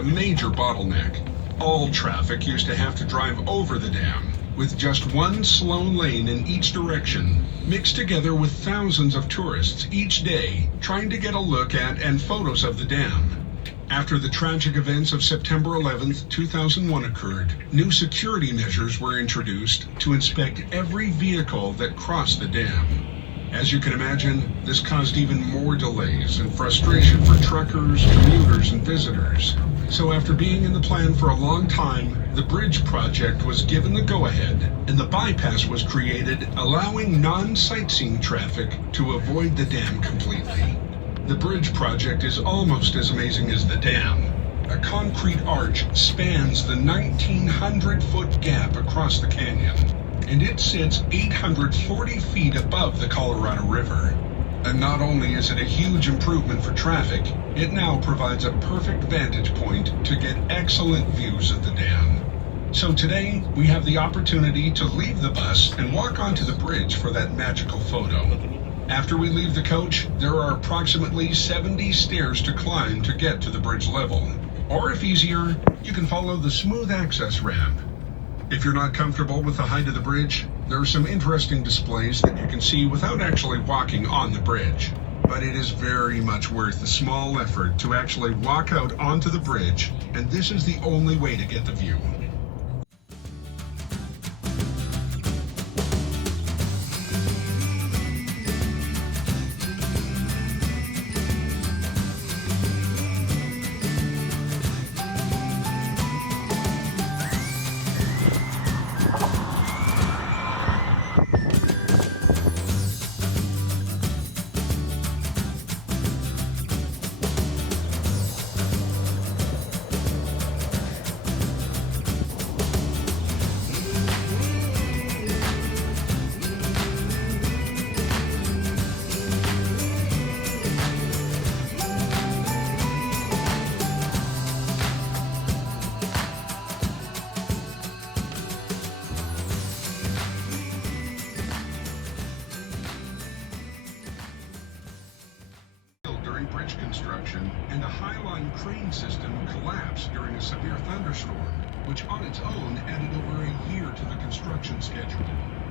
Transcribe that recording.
a major bottleneck. All traffic used to have to drive over the dam, with just one slow lane in each direction, mixed together with thousands of tourists each day trying to get a look at and photos of the dam. After the tragic events of September 11, 2001 occurred, new security measures were introduced to inspect every vehicle that crossed the dam. As you can imagine, this caused even more delays and frustration for truckers, commuters, and visitors. So after being in the plan for a long time, the bridge project was given the go-ahead, and the bypass was created, allowing non-sightseeing traffic to avoid the dam completely. The bridge project is almost as amazing as the dam. A concrete arch spans the 1,900-foot gap across the canyon, and it sits 840 feet above the Colorado River. And not only is it a huge improvement for traffic, it now provides a perfect vantage point to get excellent views of the dam. So today, we have the opportunity to leave the bus and walk onto the bridge for that magical photo. After we leave the coach, there are approximately 70 stairs to climb to get to the bridge level. Or if easier, you can follow the smooth access ramp. If you're not comfortable with the height of the bridge, there are some interesting displays that you can see without actually walking on the bridge. But it is very much worth the small effort to actually walk out onto the bridge, and this is the only way to get the view. Bridge construction, and a high-line crane system collapsed during a severe thunderstorm, which on its own added over a year to the construction schedule.